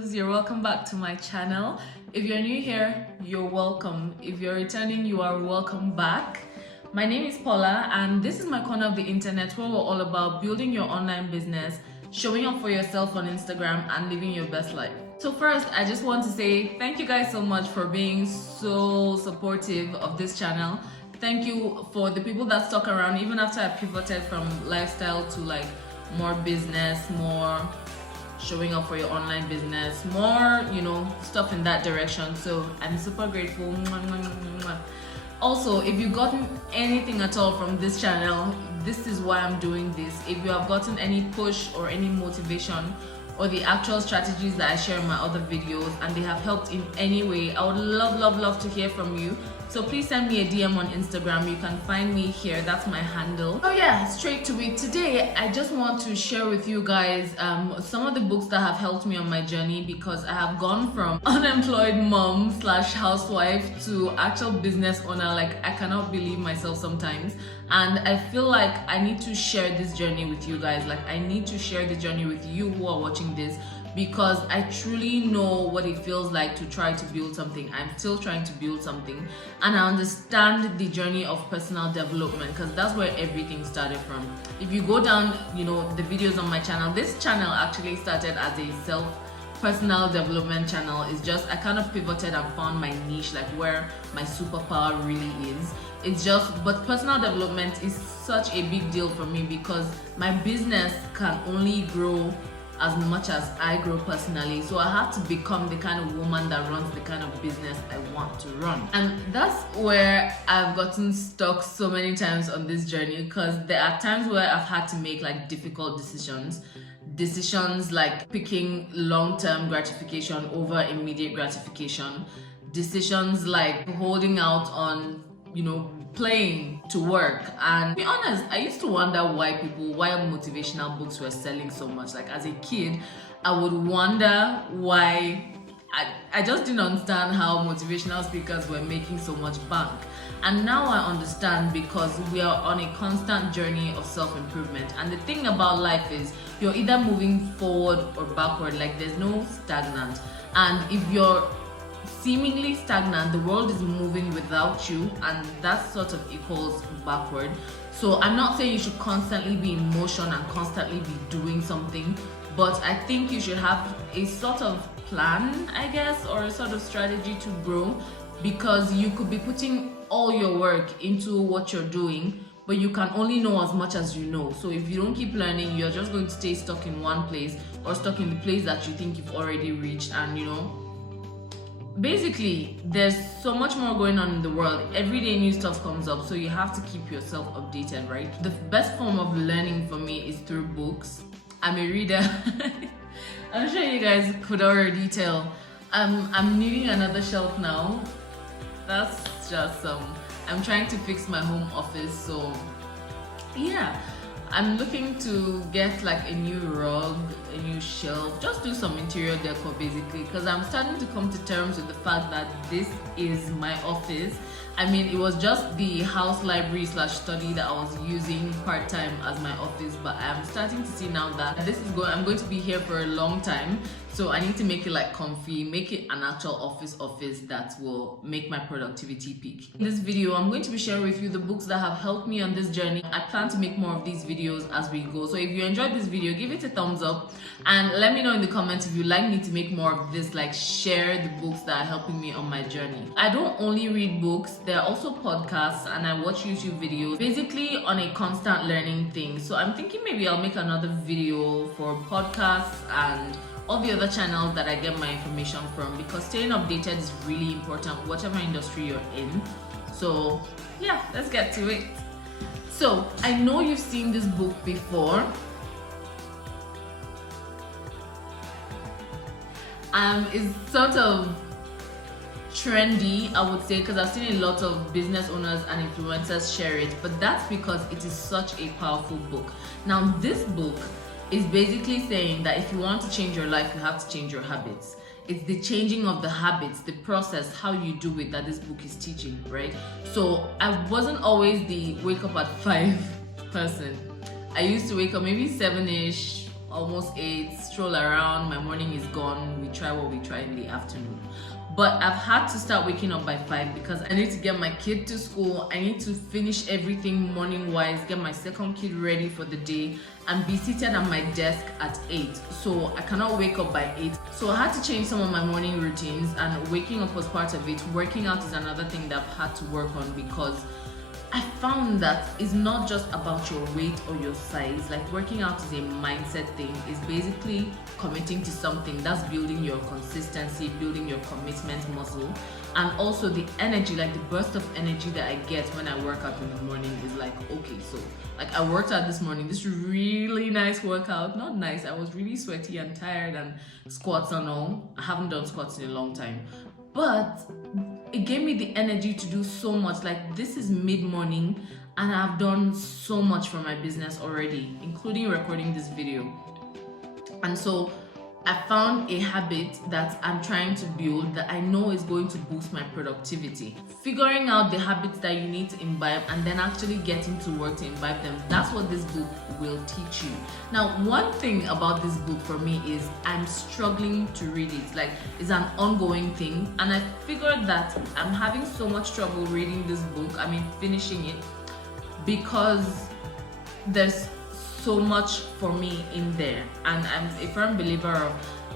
loves, you're welcome back to my channel. If you're new here, you're welcome. If you're returning, you are welcome back. My name is Paula and this is my corner of the internet where we're all about building your online business, showing up for yourself on Instagram and living your best life. So first, I just want to say thank you guys so much for being so supportive of this channel. Thank you for the people that stuck around even after I pivoted from lifestyle to like more business, more showing up for your online business, more, stuff in that direction. So I'm super grateful. Also, if you've gotten anything at all from this channel, this is why I'm doing this. If you have gotten any push or any motivation or the actual strategies that I share in my other videos and they have helped in any way, I would love to hear from you. So please send me a DM on Instagram. You can find me here. That's my handle. Oh yeah, straight to it. Today, I just want to share with you guys some of the books that have helped me on my journey, because I have gone from unemployed mom / housewife to actual business owner. Like, I cannot believe myself sometimes. And I feel like I need to share this journey with you guys. Like, I need to share the journey with you who are watching this, because I truly know what it feels like to try to build something. I'm still trying to build something, and I understand the journey of personal development, because that's where everything started from. If you go down, the videos on my channel, this channel actually started as a personal development channel. It's just I kind of pivoted and found my niche, like where my superpower really is. But personal development is such a big deal for me, because my business can only grow as much as I grow personally. So I have to become the kind of woman that runs the kind of business I want to run. And that's where I've gotten stuck so many times on this journey, because there are times where I've had to make like difficult decisions like picking long-term gratification over immediate gratification, decisions like holding out on playing to work. And to be honest, I used to wonder why motivational books were selling so much. Like, as a kid, I would wonder why. I just didn't understand how motivational speakers were making so much bank. And now I understand, because we are on a constant journey of self-improvement. And the thing about life is you're either moving forward or backward. Like, there's no stagnant. And if you're seemingly stagnant, the world is moving without you, and that sort of equals backward. So I'm not saying you should constantly be in motion and constantly be doing something, but I think you should have a sort of plan, I guess, or a sort of strategy to grow, because you could be putting all your work into what you're doing, but you can only know as much as you know. So if you don't keep learning, you're just going to stay stuck in one place, or stuck in the place that you think you've already reached. And basically, there's so much more going on in the world. Every day new stuff comes up, so you have to keep yourself updated, right? The best form of learning for me is through books. I'm a reader. I'm sure you guys could already tell. I'm needing another shelf now. That's just I'm trying to fix my home office, so yeah. I'm looking to get like a new rug, a new shelf, just do some interior decor basically, because I'm starting to come to terms with the fact that this is my office. I mean, it was just the house library / study that I was using part-time as my office, but I'm starting to see now that I'm going to be here for a long time. So I need to make it like comfy, make it an actual office that will make my productivity peak. In this video, I'm going to be sharing with you the books that have helped me on this journey. I plan to make more of these videos as we go. So if you enjoyed this video, give it a thumbs up and let me know in the comments if you'd like me to make more of this, like share the books that are helping me on my journey. I don't only read books, there are also podcasts, and I watch YouTube videos, basically on a constant learning thing. So I'm thinking maybe I'll make another video for podcasts and all the other channels that I get my information from, because staying updated is really important, whatever industry you're in. So yeah, let's get to it. So I know you've seen this book before. It's sort of trendy, I would say, because I've seen a lot of business owners and influencers share it, but that's because it is such a powerful book. Now, this book is basically saying that if you want to change your life, you have to change your habits. It's the changing of the habits, the process, how you do it, that this book is teaching, right? So I wasn't always the wake up at 5 person. I used to wake up maybe 7ish, almost 8, stroll around, my morning is gone, we try try what we try in the afternoon. But I've had to start waking up by 5 because I need to get my kid to school. I need to finish everything morning wise, get my second kid ready for the day, and be seated at my desk at 8. So I cannot wake up by 8. So I had to change some of my morning routines, and waking up was part of it. Working out is another thing that I've had to work on, because I found that it's not just about your weight or your size. Like, working out is a mindset thing. It's basically committing to something. That's building your consistency, building your commitment muscle. And also the energy, like the burst of energy that I get when I work out in the morning is like, okay, so like I worked out this morning, this really nice workout. Not nice, I was really sweaty and tired, and squats and all. I haven't done squats in a long time. But it gave me the energy to do so much. Like, this is mid-morning and I've done so much for my business already, including recording this video. And so I found a habit that I'm trying to build that I know is going to boost my productivity. Figuring out the habits that you need to imbibe and then actually getting to work to imbibe them. That's what this book will teach you. Now, one thing about this book for me is I'm struggling to read it. Like, it's an ongoing thing. And I figured that I'm having so much trouble reading this book, finishing it, because there's so much for me in there, and I'm a firm believer of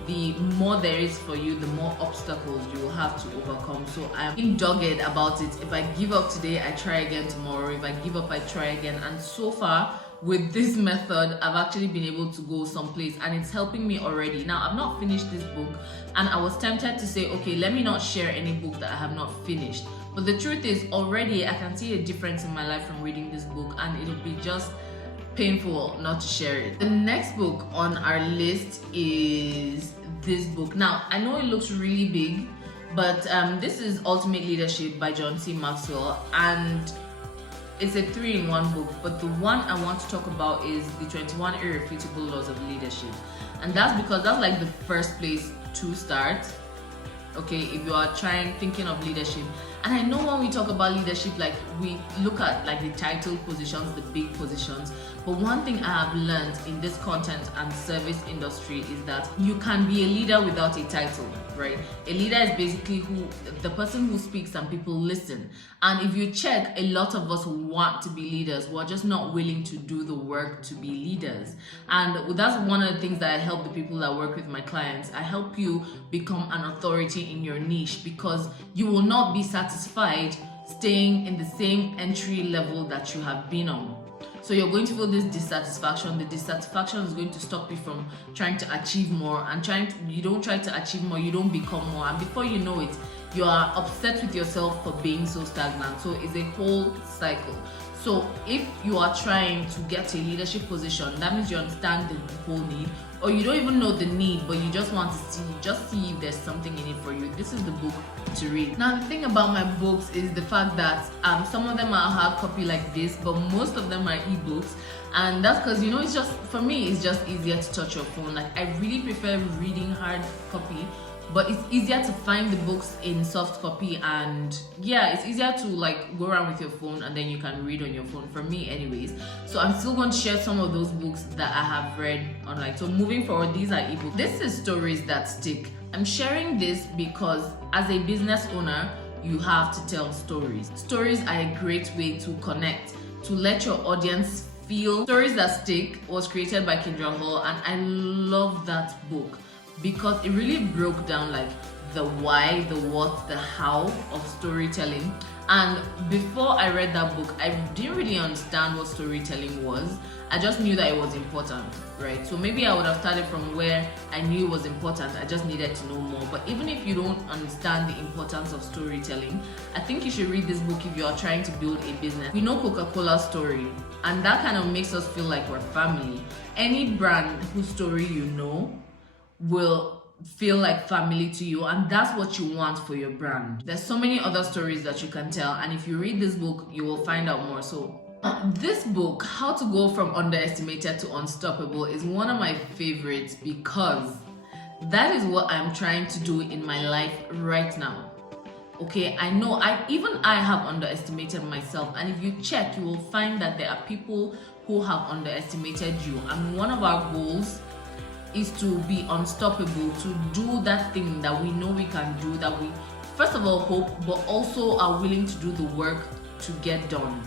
the more there is for you, the more obstacles you will have to overcome. So I'm being dogged about it. If I give up today, I try again tomorrow. If I give up, I try again. And so far with this method, I've actually been able to go someplace, and it's helping me already. Now, I've not finished this book, and I was tempted to say, okay, let me not share any book that I have not finished. But the truth is, already I can see a difference in my life from reading this book, and it'll be just painful not to share it. The next book on our list is this book. Now, I know it looks really big, but this is Ultimate Leadership by John C. Maxwell, and it's a 3-in-1 book. But the one I want to talk about is the 21 Irrefutable Laws of Leadership, and that's because that's like the first place to start, okay, if you are thinking of leadership. And I know when we talk about leadership, like, we look at like the title positions, the big positions. But one thing I have learned in this content and service industry is that you can be a leader without a title, right? A leader is basically the person who speaks and people listen. And if you check, a lot of us want to be leaders. We're just not willing to do the work to be leaders. And that's one of the things that I help the people that work with my clients. I help you become an authority in your niche, because you will not be satisfied staying in the same entry level that you have been on. So you're going to feel this dissatisfaction. The dissatisfaction is going to stop you from trying to achieve more, and you don't try to achieve more, you don't become more, and before you know it, you are upset with yourself for being so stagnant. So it's a whole cycle. So if you are trying to get to a leadership position, that means you understand the whole need, or you don't even know the need, but you just want to see if there's something in it for you. This is the book to read. Now, the thing about my books is the fact that some of them are hard copy like this, but most of them are ebooks. And that's because, it's just, for me, it's just easier to touch your phone. Like, I really prefer reading hard copy, but it's easier to find the books in soft copy, and yeah, it's easier to like go around with your phone and then you can read on your phone, for me anyways. So I'm still going to share some of those books that I have read online. So moving forward, these are ebooks. This is Stories That Stick. I'm sharing this because as a business owner, you have to tell stories. Stories are a great way to connect, to let your audience feel. Stories That Stick was created by Kendra Hall, and I love that book because it really broke down like the why, the what, the how of storytelling. And before I read that book, I didn't really understand what storytelling was. I just knew that it was important, right? So maybe I would have started from where I knew it was important. I just needed to know more. But even if you don't understand the importance of storytelling, I think you should read this book if you are trying to build a business. We know Coca-Cola's story, and that kind of makes us feel like we're family. Any brand whose story you know will feel like family to you, and that's what you want for your brand. There's so many other stories that you can tell, and if you read this book, you will find out more. So this book, How to Go From Underestimated to Unstoppable, is one of my favorites because that is what I'm trying to do in my life right now. Okay, I know I have underestimated myself, and if you check, you will find that there are people who have underestimated you. And one of our goals is to be unstoppable, to do that thing that we know we can do, that we first of all hope, but also are willing to do the work to get done.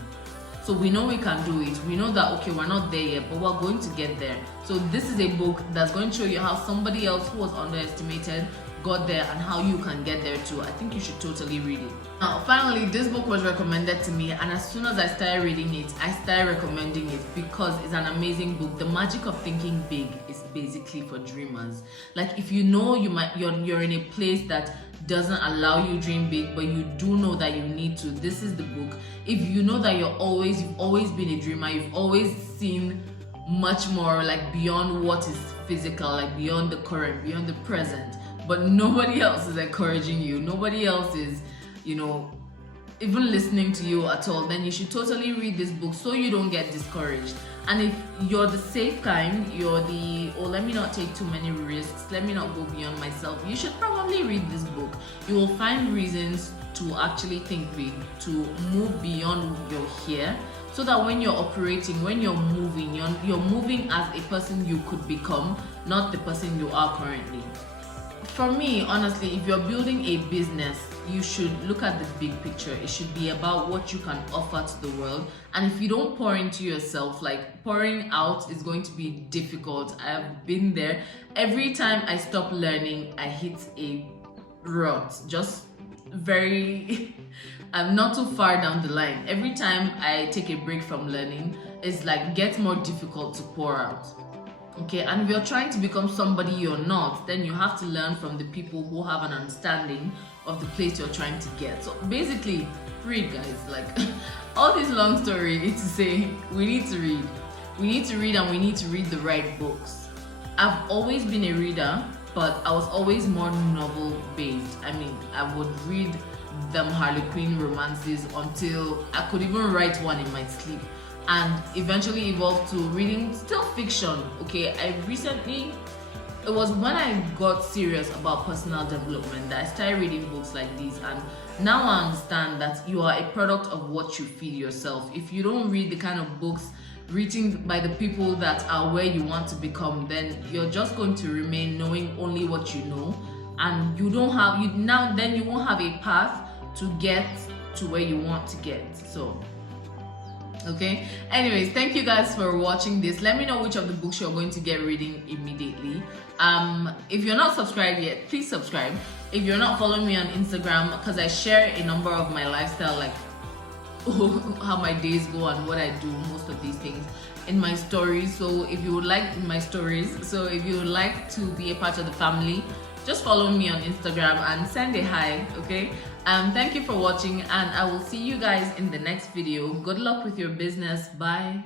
So we know we can do it. We know that, okay, we're not there yet, but we're going to get there. So this is a book that's going to show you how somebody else who was underestimated got there and how you can get there too. I think you should totally read it. Now, finally, this book was recommended to me, and as soon as I started reading it, I started recommending it because it's an amazing book. The Magic of Thinking Big is basically for dreamers. Like, if you know you're in a place that doesn't allow you dream big, but you do know that you need to, this is the book. If you know that you've always been a dreamer, you've always seen much more, like beyond what is physical, like beyond the current, beyond the present, but nobody else is encouraging you, nobody else is, you know, even listening to you at all, then you should totally read this book so you don't get discouraged. And if you're the safe kind, you're the, oh, let me not take too many risks, let me not go beyond myself, you should probably read this book. You will find reasons to actually think big, to move beyond your here, so that when you're operating, when you're moving, you're moving as a person you could become, not the person you are currently. For me, honestly, if you're building a business, you should look at the big picture. It should be about what you can offer to the world. And if you don't pour into yourself, like pouring out is going to be difficult. I've been there. Every time I stop learning, I hit a rut. Just very, I'm not too far down the line. Every time I take a break from learning, it's like gets more difficult to pour out. Okay, and if you're trying to become somebody you're not, then you have to learn from the people who have an understanding of the place you're trying to get. So basically, read, guys. Like, all this long story is to say we need to read. We need to read, and we need to read the right books. I've always been a reader, but I was always more novel based. I mean, I would read them Harlequin romances until I could even write one in my sleep, and eventually evolved to reading still fiction. Okay, it was when I got serious about personal development that I started reading books like these, and now I understand that you are a product of what you feed yourself. If you don't read the kind of books written by the people that are where you want to become, then you're just going to remain knowing only what you know, and you won't have a path to get to where you want to get. So okay, anyways, thank you guys for watching this. Let me know which of the books you're going to get reading immediately. If you're not subscribed yet, please subscribe. If you're not following me on Instagram, because I share a number of my lifestyle, like how my days go and what I do, most of these things in my stories. So if you would like to be a part of the family, just follow me on Instagram and send a hi. Okay, thank you for watching, and I will see you guys in the next video. Good luck with your business. Bye.